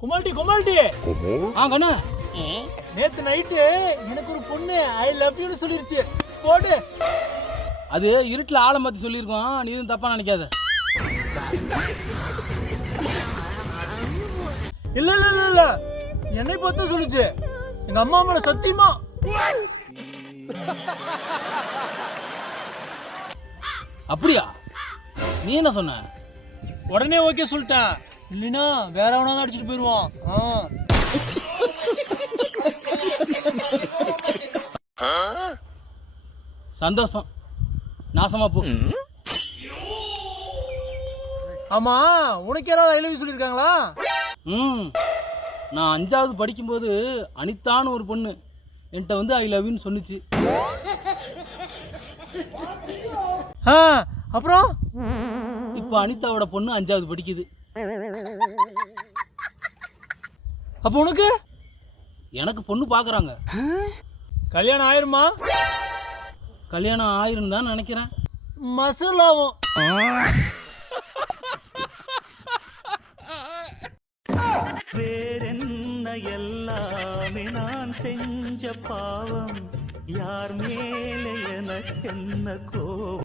குமால்டி கண்ணு நேத்து நைட்டு எனக்கு ஒரு பொண்ணு ஐ லவ் யூன்னு சொல்லிருச்சு. போடு. அது இருட்டுல ஆளை மாத்தி சொல்லியிருக்கோம், நீ எதுவும் தப்பா நினைக்காத. இல்ல இல்ல இல்ல இல்ல என்னை பார்த்து சொல்லுச்சு. எங்க அம்மா மேல சத்தியமா. அப்படியா? நீ என்ன சொன்ன? உடனே ஓகே சொல்லிட்டேன். இல்லைன்னா வேற எவனாவது அடிச்சுட்டு போயிடுவான். சந்தோஷம், நாசமா போ. ஆமா, உனக்கு யாராவது ஐ லவ் யூ சொல்லியிருக்காங்களா? நான் 5வது படிக்கும்போது அனிதான்னு ஒரு பொண்ணு என்கிட்ட வந்து ஐ லவ் யூன்னு சொன்னுச்சு. அப்புறம் இப்போ அனிதாவோட பொண்ணு 5வது படிக்குது. அப்போ உனக்கு? எனக்கு பொண்ணு பார்க்குறாங்க. கல்யாணம் ஆயிருமா? கல்யாணம் ஆயிரும் தான் நினைக்கிறேன். மசூலாவும் வேறென்ன எல்லாமே நான் செஞ்ச பாவம், யார் மேலே எனக்கு என்ன கோவம்.